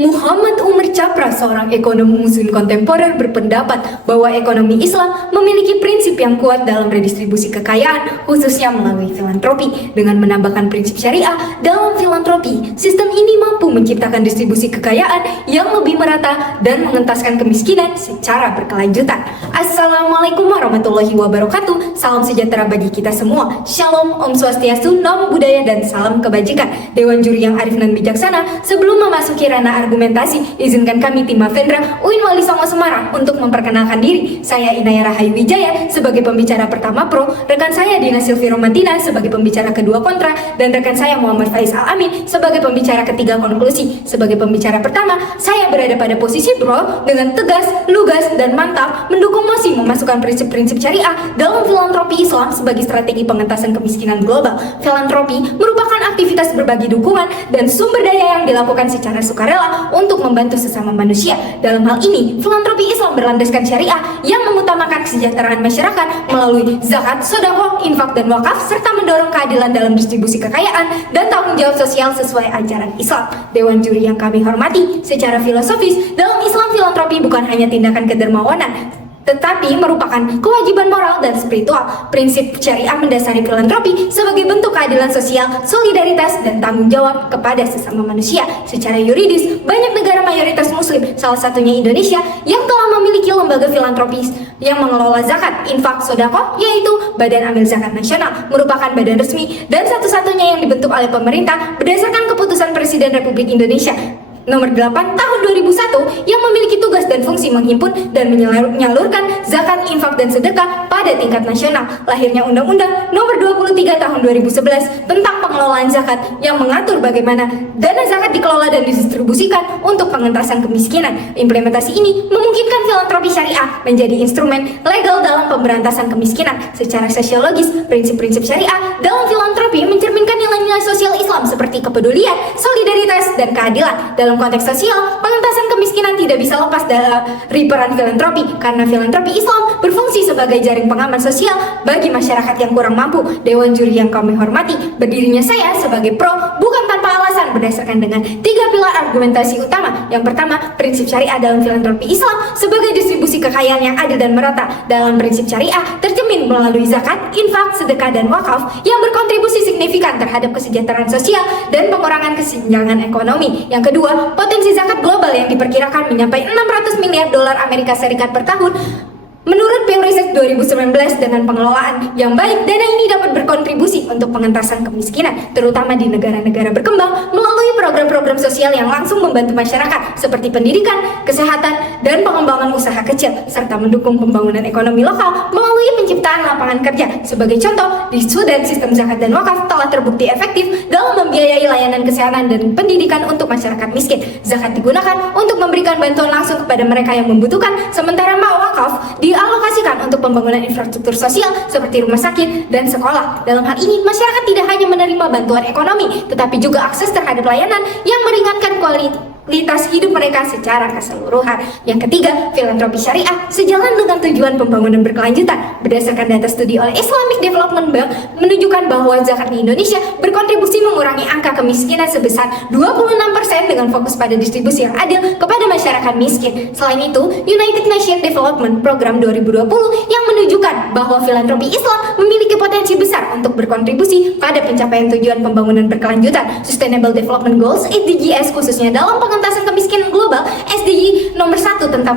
Muhammad Umar Chapra, seorang ekonom muslim kontemporer, berpendapat bahwa ekonomi Islam memiliki prinsip yang kuat dalam redistribusi kekayaan, khususnya melalui filantropi. Dengan menambahkan prinsip syariah dalam filantropi, sistem ini mampu menciptakan distribusi kekayaan yang lebih merata dan mengentaskan kemiskinan secara berkelanjutan. Assalamualaikum warahmatullahi wabarakatuh. Salam sejahtera bagi kita semua. Shalom, Om Swastiastu, Namo Buddhaya, dan salam kebajikan. Dewan Juri yang arif dan bijaksana, sebelum memasuki ranah argumentasi, izinkan kami tim Mavendra UIN Wali Songo Semarang untuk memperkenalkan diri. Saya Inaya Rahayu Wijaya sebagai pembicara pertama pro, rekan saya Dina Silvi Romantina sebagai pembicara kedua kontra, dan rekan saya Muhammad Faiz Al-Amin sebagai pembicara ketiga konklusi. Sebagai pembicara pertama, saya berada pada posisi pro dengan tegas, lugas, dan mantap mendukung mosi memasukkan prinsip-prinsip syariah dalam filantropi Islam sebagai strategi pengentasan kemiskinan global. Filantropi merupakan aktivitas berbagi dukungan dan sumber daya yang dilakukan secara sukarela untuk membantu sesama manusia. Dalam hal ini, filantropi Islam berlandaskan syariah yang mengutamakan kesejahteraan masyarakat melalui zakat, sedekah, infak, dan wakaf, serta mendorong keadilan dalam distribusi kekayaan dan tanggung jawab sosial sesuai ajaran Islam. Dewan Juri yang kami hormati, secara filosofis, dalam Islam filantropi bukan hanya tindakan kedermawanan, tetapi merupakan kewajiban moral dan spiritual. Prinsip syariah mendasari filantropi sebagai bentuk keadilan sosial, solidaritas, dan tanggung jawab kepada sesama manusia. Secara yuridis, banyak negara mayoritas muslim, salah satunya Indonesia, yang telah memiliki lembaga filantropis yang mengelola zakat, infak, sedekah, yaitu Badan Amil Zakat Nasional, merupakan badan resmi dan satu-satunya yang dibentuk oleh pemerintah berdasarkan keputusan Presiden Republik Indonesia Nomor 8 tahun 2001 yang memiliki tugas dan fungsi menghimpun dan menyalurkan zakat, infak, dan sedekah pada tingkat nasional. Lahirnya Undang-Undang Nomor 23 tahun 2011 tentang pengelolaan zakat yang mengatur bagaimana dana zakat dikelola dan didistribusikan untuk pengentasan kemiskinan. Implementasi ini memungkinkan filantropi syariah menjadi instrumen legal dalam pemberantasan kemiskinan. Secara sosiologis, prinsip-prinsip syariah dalam filantropi mencerminkan nilai-nilai sosial Islam seperti kepedulian, solidaritas, dan keadilan. Dalam konteks sosial, pengentasan kemiskinan tidak bisa lepas dari peran filantropi, karena filantropi Islam berfungsi sebagai jaring pengaman sosial bagi masyarakat yang kurang mampu. Dewan Juri yang kami hormati, berdirinya saya sebagai pro bukan tanpa alasan, berdasarkan dengan 3 pilar argumentasi utama. Yang pertama, prinsip syariah dalam filantropi Islam sebagai distribusi kekayaan yang adil dan merata. Dalam prinsip syariah tercermin melalui zakat, infak, sedekah, dan wakaf yang berkontribusi signifikan terhadap kesejahteraan sosial dan pengurangan kesenjangan ekonomi. Yang kedua, potensi zakat global yang diperkirakan mencapai 600 miliar dolar Amerika Serikat per tahun. Menurut Pew Research 2019, dengan pengelolaan yang baik, dana ini dapat berkontribusi untuk pengentasan kemiskinan, terutama di negara-negara berkembang, melalui program-program sosial yang langsung membantu masyarakat, seperti pendidikan, kesehatan, dan pengembangan usaha kecil, serta mendukung pembangunan ekonomi lokal melalui penciptaan lapangan kerja. Sebagai contoh, di Sudan, sistem zakat dan wakaf telah terbukti efektif dalam membiayai layanan kesehatan dan pendidikan untuk masyarakat miskin. Zakat digunakan untuk memberikan bantuan langsung kepada mereka yang membutuhkan, sementara wakaf dialokasikan untuk pembangunan infrastruktur sosial seperti rumah sakit dan sekolah. Dalam hal ini, masyarakat tidak hanya menerima bantuan ekonomi, tetapi juga akses terhadap layanan yang meringankan kualitas hidup mereka secara keseluruhan. Yang ketiga, filantropi syariah sejalan dengan tujuan pembangunan berkelanjutan. Berdasarkan data studi oleh Islamic Development Bank menunjukkan bahwa zakat di Indonesia berkontribusi mengurangi angka kemiskinan sebesar 26% dengan fokus pada distribusi yang adil kepada masyarakat miskin. Selain itu, United Nations Development Program 2020 yang menunjukkan bahwa filantropi Islam memiliki potensi besar untuk berkontribusi pada pencapaian tujuan pembangunan berkelanjutan Sustainable Development Goals (SDGs), khususnya dalam pengentasan kemiskinan global. SDG nomor 1 tentang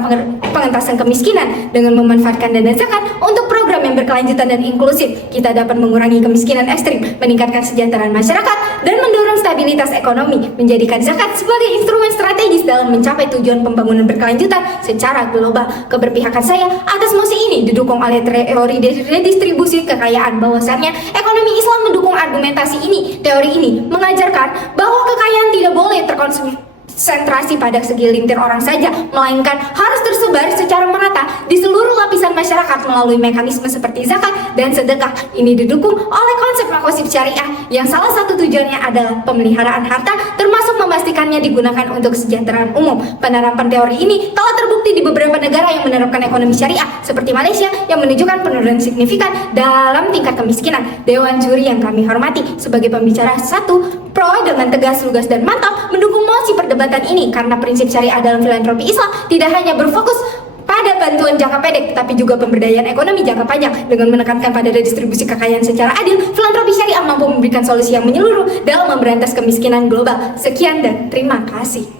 pengentasan kemiskinan. Dengan memanfaatkan dana zakat untuk program yang berkelanjutan dan inklusif, kita dapat mengurangi kemiskinan ekstrim, meningkatkan kesejahteraan masyarakat, dan mendorong stabilitas ekonomi. Menjadikan zakat sebagai instrumen strategis dalam mencapai tujuan pembangunan berkelanjutan secara global. Keberpihakan saya atas mosi ini didukung oleh teori redistribusi kekayaan. Bahwasannya ekonomi Islam mendukung argumentasi ini. Teori ini mengajarkan bahwa kekayaan tidak boleh terkonsentrasi pada segelintir orang saja, melainkan harus tersebar secara merata di seluruh lapisan masyarakat melalui mekanisme seperti zakat dan sedekah. Ini didukung oleh konsep makosib syariah yang salah satu tujuannya adalah pemeliharaan harta, termasuk memastikannya digunakan untuk kesejahteraan umum. Penerapan teori ini telah terbukti di beberapa negara yang menerapkan ekonomi syariah, seperti Malaysia yang menunjukkan penurunan signifikan dalam tingkat kemiskinan. Dewan Juri yang kami hormati, sebagai pembicara satu pro Pro dengan tegas, lugas, dan mantap mendukung mosi perdebatan ini karena prinsip syariah dalam filantropi Islam tidak hanya berfokus pada bantuan jangka pendek, tapi juga pemberdayaan ekonomi jangka panjang. Dengan menekankan pada redistribusi kekayaan secara adil, filantropi syariah mampu memberikan solusi yang menyeluruh dalam memberantas kemiskinan global. Sekian dan terima kasih.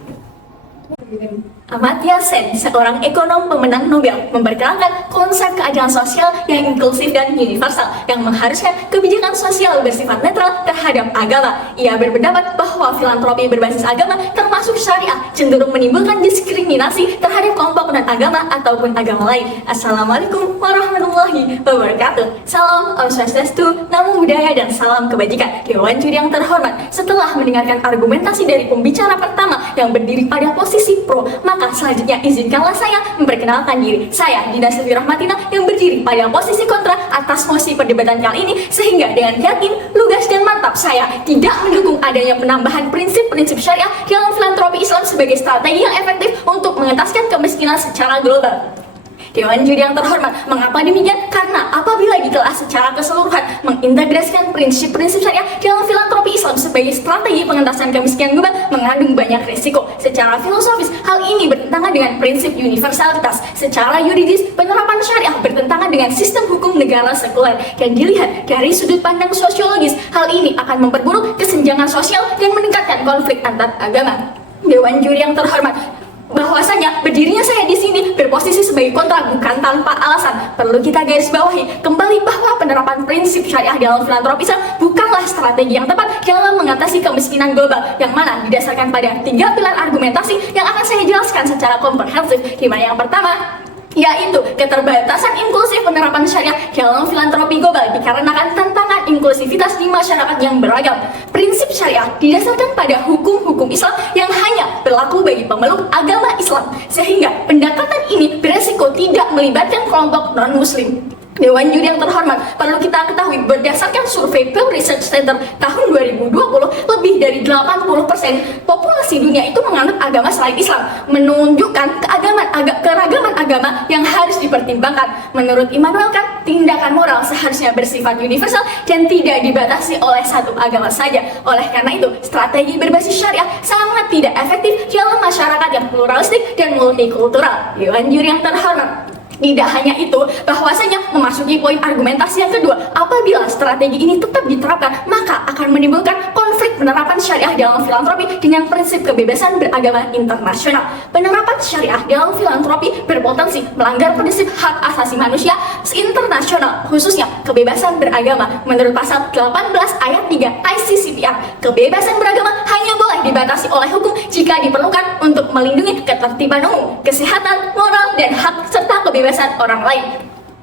Amartya Sen, seorang ekonom pemenang Nobel, memperkenalkan konsep keadilan sosial yang inklusif dan universal yang mengharuskan kebijakan sosial bersifat netral terhadap agama. Ia berpendapat bahwa filantropi berbasis agama termasuk syariah cenderung menimbulkan diskriminasi terhadap kelompok non-agama ataupun agama lain. Assalamualaikum warahmatullahi wabarakatuh. Salam Om Swastiastu, Namo Buddhaya, dan salam kebajikan. Dewan juri yang terhormat, setelah mendengarkan argumentasi dari pembicara pertama yang berdiri pada posisi pro, maka selanjutnya izinkanlah saya memperkenalkan diri. Saya Dina Selvi Rahmatina yang berdiri pada posisi kontra atas mosi perdebatan kali ini, sehingga dengan yakin, lugas, dan mantap saya tidak mendukung adanya penambahan prinsip-prinsip syariah dalam filantropi Islam sebagai strategi yang efektif untuk mengentaskan kemiskinan secara global. Dewan juri yang terhormat, mengapa demikian? Karena apabila telah secara keseluruhan mengintegrasikan prinsip-prinsip syariah dalam filantropi Islam sebagai strategi pengentasan kemiskinan global mengandung banyak risiko. Secara filosofis, hal ini bertentangan dengan prinsip universalitas. Secara yuridis, penerapan syariah bertentangan dengan sistem hukum negara sekuler. Dan dilihat dari sudut pandang sosiologis, hal ini akan memperburuk kesenjangan sosial dan meningkatkan konflik antar agama. Dewan juri yang terhormat, bahwasanya berdirinya saya di sini berposisi sebagai kontra bukan tanpa alasan. Perlu kita garis bawahi kembali bahwa penerapan prinsip syariah dalam filantropi Islam bukanlah strategi yang tepat dalam mengatasi kemiskinan global, yang mana didasarkan pada 3 pilar argumentasi yang akan saya jelaskan secara komprehensif. Di mana yang pertama, yaitu keterbatasan inklusif penerapan syariah dalam filantropi global dikarenakan tantangan inklusivitas di masyarakat yang beragam. Prinsip syariah didasarkan pada hukum-hukum Islam yang hanya berlaku bagi pemeluk agama Islam, sehingga pendekatan ini beresiko tidak melibatkan kelompok non-muslim. Dewan juri yang terhormat, perlu kita ketahui berdasarkan survei Pew Research Center tahun 2020, lebih dari 80% populasi dunia itu menganut agama selain Islam, menunjukkan keragaman agama yang harus dipertimbangkan. Menurut Immanuel Kant, tindakan moral seharusnya bersifat universal dan tidak dibatasi oleh satu agama saja. Oleh karena itu, strategi berbasis syariah sangat tidak efektif dalam masyarakat yang pluralistik dan multikultural. Dewan juri yang terhormat, tidak hanya itu, bahwasanya memasuki poin argumentasi yang kedua, apabila strategi ini tetap diterapkan, maka akan menimbulkan konflik penerapan syariah dalam filantropi dengan prinsip kebebasan beragama internasional. Penerapan syariah dalam filantropi berpotensi melanggar prinsip hak asasi manusia internasional, khususnya kebebasan beragama. Menurut pasal 18 ayat 3 ICCPR, kebebasan beragama hanya boleh dibatasi oleh hukum jika diperlukan untuk melindungi ketertiban umum, kesehatan, moral, dan hak serta kebebasan orang lain.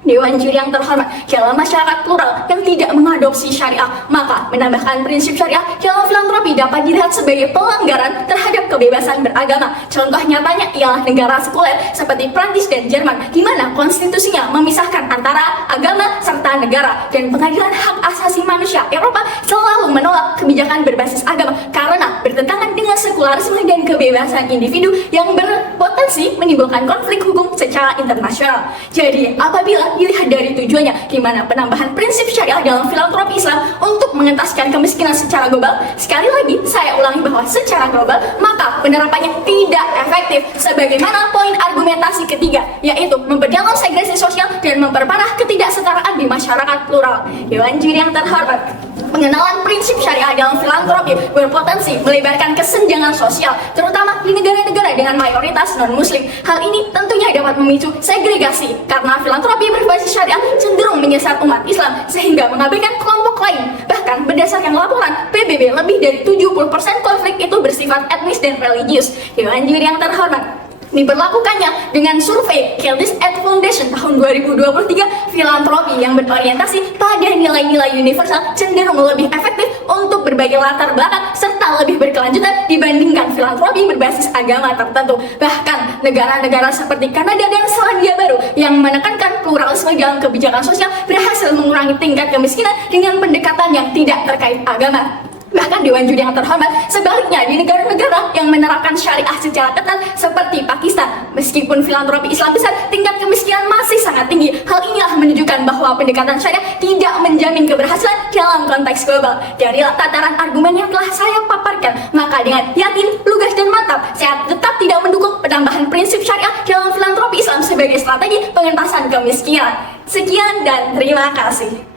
Dewan juri yang terhormat, dalam masyarakat plural yang tidak mengadopsi syariah, maka menambahkan prinsip syariah dalam filantropi dapat dilihat sebagai pelanggaran terhadap kebebasan beragama. Contoh nyatanya ialah negara sekuler seperti Prancis dan Jerman, di mana konstitusinya memisahkan antara agama serta negara, dan Pengadilan Hak Asasi Manusia Eropa selalu menolak kebijakan berbasis agama karena bertentangan dengan sekularisme dan kebebasan individu yang berpotensi menimbulkan konflik hukum secara internasional. Jadi, apabila dilihat dari tujuannya, di mana penambahan prinsip syariah dalam filantropi Islam untuk mengentaskan kemiskinan secara global, sekali lagi saya ulangi bahwa secara global, maka penerapannya tidak efektif. Sebagaimana poin argumentasi ketiga, yaitu memperdalam segregasi sosial dan memperparah ketidaksetaraan di masyarakat plural. Dewan juri yang terhormat, pengenalan prinsip syariah dalam filantropi berpotensi melebarkan kesenjangan sosial, terutama di negara-negara dengan mayoritas non-muslim. Hal ini tentunya dapat memicu segregasi karena filantropi berbasis syariah cenderung menyesat umat Islam sehingga mengabaikan kelompok lain. Bahkan berdasarkan laporan PBB, lebih dari 70% konflik itu bersifat etnis dan religius. Dewan juri yang terhormat, diberlakukannya dengan survei Keltis Ed Foundation tahun 2023, filantropi yang berorientasi pada nilai-nilai universal cenderung lebih efektif untuk berbagai latar belakang serta lebih berkelanjutan dibandingkan filantropi berbasis agama tertentu. Bahkan negara-negara seperti Kanada dan Selandia Baru yang menekankan pluralisme dalam kebijakan sosial berhasil mengurangi tingkat kemiskinan dengan pendekatan yang tidak terkait agama. Bahkan Dewan Juri yang terhormat, sebaliknya di negara-negara yang menerapkan syariah secara ketat seperti Pakistan, meskipun filantropi Islam besar, tingkat kemiskinan masih sangat tinggi. Hal inilah menunjukkan bahwa pendekatan syariah tidak menjamin keberhasilan dalam konteks global. Dari tataran argumen yang telah saya paparkan, maka dengan yakin, lugas, dan mantap, saya tetap tidak mendukung penambahan prinsip syariah dalam filantropi Islam sebagai strategi pengentasan kemiskinan. Sekian dan terima kasih.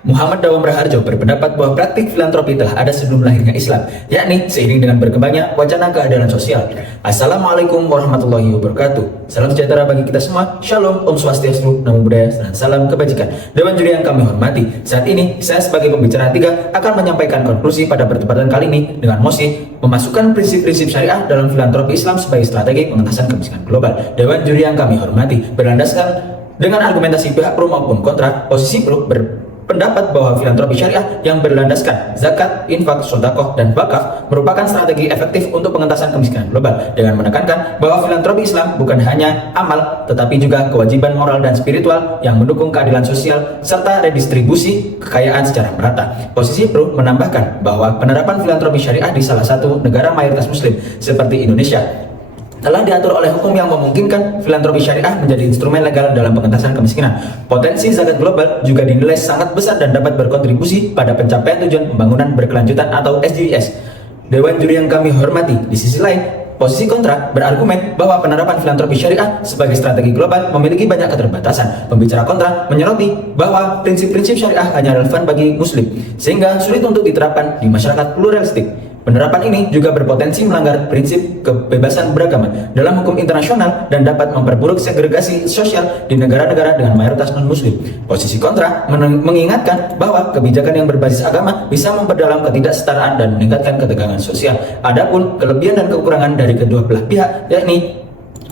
Muhammad Dawam Raharjo berpendapat bahwa praktik filantropi telah ada sebelum lahirnya Islam, yakni seiring dengan berkembangnya wacana keadilan sosial. Assalamualaikum warahmatullahi wabarakatuh. Salam sejahtera bagi kita semua. Shalom, Om Swastiastu, Namo Buddhaya, dan salam kebajikan. Dewan Juri yang kami hormati, saat ini saya sebagai pembicara tiga akan menyampaikan konklusi pada pertempatan kali ini dengan mosi memasukkan prinsip-prinsip syariah dalam filantropi Islam sebagai strategi pengentasan kemiskinan global. Dewan Juri yang kami hormati, berlandaskan dengan argumentasi pihak pro maupun kontra, posisi pro pendapat bahwa filantropi syariah yang berlandaskan zakat, infak, sedekah, dan wakaf merupakan strategi efektif untuk pengentasan kemiskinan global dengan menekankan bahwa filantropi Islam bukan hanya amal tetapi juga kewajiban moral dan spiritual yang mendukung keadilan sosial serta redistribusi kekayaan secara merata. Posisi pro menambahkan bahwa penerapan filantropi syariah di salah satu negara mayoritas muslim seperti Indonesia telah diatur oleh hukum yang memungkinkan filantropi syariah menjadi instrumen legal dalam pengentasan kemiskinan. Potensi zakat global juga dinilai sangat besar dan dapat berkontribusi pada pencapaian tujuan pembangunan berkelanjutan atau SDGs. Dewan Juri yang kami hormati, di sisi lain, posisi kontra berargumen bahwa penerapan filantropi syariah sebagai strategi global memiliki banyak keterbatasan. Pembicara kontra menyoroti bahwa prinsip-prinsip syariah hanya relevan bagi muslim, sehingga sulit untuk diterapkan di masyarakat pluralistik. Penerapan ini juga berpotensi melanggar prinsip kebebasan beragama dalam hukum internasional dan dapat memperburuk segregasi sosial di negara-negara dengan mayoritas non-muslim. Posisi kontra mengingatkan bahwa kebijakan yang berbasis agama bisa memperdalam ketidaksetaraan dan meningkatkan ketegangan sosial. Adapun kelebihan dan kekurangan dari kedua belah pihak, yakni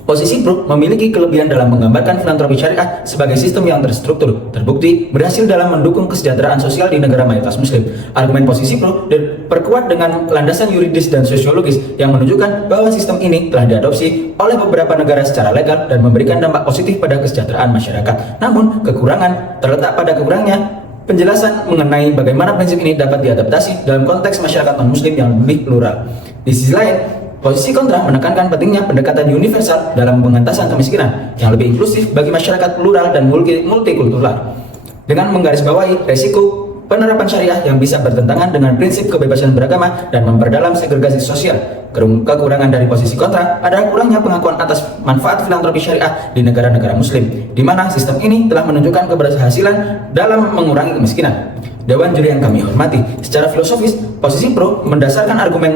posisi pro memiliki kelebihan dalam menggambarkan filantropi syariah sebagai sistem yang terstruktur, terbukti berhasil dalam mendukung kesejahteraan sosial di negara mayoritas muslim. Argumen posisi pro diperkuat dengan landasan yuridis dan sosiologis yang menunjukkan bahwa sistem ini telah diadopsi oleh beberapa negara secara legal dan memberikan dampak positif pada kesejahteraan masyarakat. Namun, kekurangan terletak pada kurangnya penjelasan mengenai bagaimana prinsip ini dapat diadaptasi dalam konteks masyarakat non-muslim yang lebih plural. Di sisi lain, posisi kontra menekankan pentingnya pendekatan universal dalam pengentasan kemiskinan yang lebih inklusif bagi masyarakat plural dan multikultural, dengan menggarisbawahi resiko penerapan syariah yang bisa bertentangan dengan prinsip kebebasan beragama dan memperdalam segregasi sosial. Kekurangan dari posisi kontra adalah kurangnya pengakuan atas manfaat filantropi syariah di negara-negara muslim, di mana sistem ini telah menunjukkan keberhasilan dalam mengurangi kemiskinan. Dewan Juri yang kami hormati, secara filosofis, posisi pro mendasarkan argumen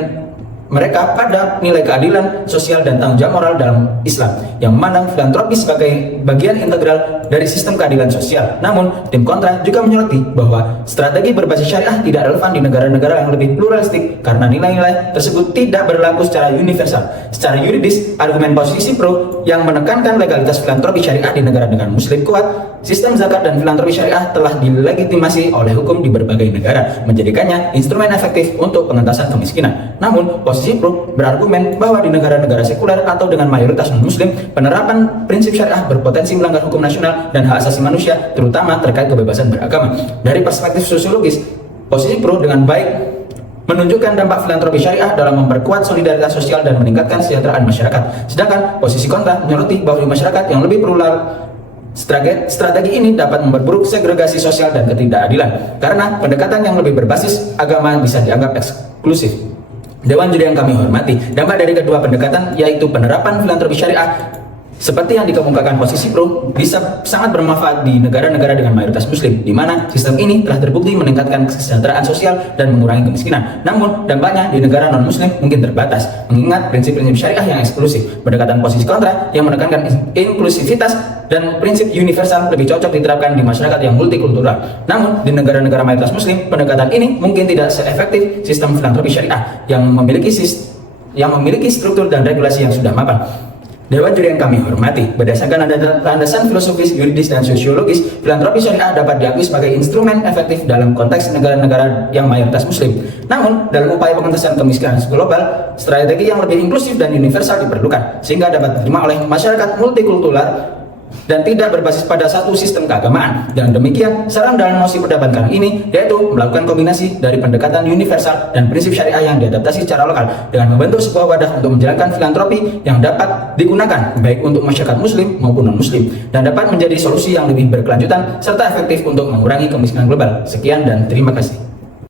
mereka pada nilai keadilan sosial dan tanggung jawab moral dalam Islam yang memandang filantropi sebagai bagian integral dari sistem keadilan sosial. Namun, tim kontra juga menyoroti bahwa strategi berbasis syariah tidak relevan di negara-negara yang lebih pluralistik karena nilai-nilai tersebut tidak berlaku secara universal. Secara yuridis, argumen posisi pro yang menekankan legalitas filantropi syariah di negara-negara muslim kuat. Sistem zakat dan filantropi syariah telah dilegitimasi oleh hukum di berbagai negara, menjadikannya instrumen efektif untuk pengentasan kemiskinan. Namun, posisi pro berargumen bahwa di negara-negara sekuler atau dengan mayoritas non-muslim, penerapan prinsip syariah berpotensi melanggar hukum nasional dan hak asasi manusia, terutama terkait kebebasan beragama. Dari perspektif sosiologis, posisi pro dengan baik menunjukkan dampak filantropi syariah dalam memperkuat solidaritas sosial dan meningkatkan kesejahteraan masyarakat. Sedangkan posisi kontra menyoroti bahwa di masyarakat yang lebih plural, strategi ini dapat memperburuk segregasi sosial dan ketidakadilan karena pendekatan yang lebih berbasis agama bisa dianggap eksklusif. Dewan Juri yang kami hormati, dampak dari kedua pendekatan yaitu penerapan filantropi syariah seperti yang dikemukakan posisi pro bisa sangat bermanfaat di negara-negara dengan mayoritas muslim, di mana sistem ini telah terbukti meningkatkan kesejahteraan sosial dan mengurangi kemiskinan. Namun, dampaknya di negara non-muslim mungkin terbatas, mengingat prinsip-prinsip syariah yang eksklusif. Pendekatan posisi kontra yang menekankan inklusivitas dan prinsip universal lebih cocok diterapkan di masyarakat yang multikultural. Namun, di negara-negara mayoritas muslim, pendekatan ini mungkin tidak seefektif sistem filantropi syariah yang memiliki struktur dan regulasi yang sudah mapan. Dewan Juri yang kami hormati, berdasarkan landasan filosofis, yuridis, dan sosiologis, filantropi syariah dapat diakui sebagai instrumen efektif dalam konteks negara-negara yang mayoritas muslim. Namun, dalam upaya pengentasan kemiskinan global, strategi yang lebih inklusif dan universal diperlukan, sehingga dapat diterima oleh masyarakat multikultural dan tidak berbasis pada satu sistem keagamaan. Dengan demikian, saran dalam mosi perdebatkan ini yaitu melakukan kombinasi dari pendekatan universal dan prinsip syariah yang diadaptasi secara lokal dengan membentuk sebuah wadah untuk menjalankan filantropi yang dapat digunakan baik untuk masyarakat muslim maupun non-muslim dan dapat menjadi solusi yang lebih berkelanjutan serta efektif untuk mengurangi kemiskinan global. Sekian dan terima kasih.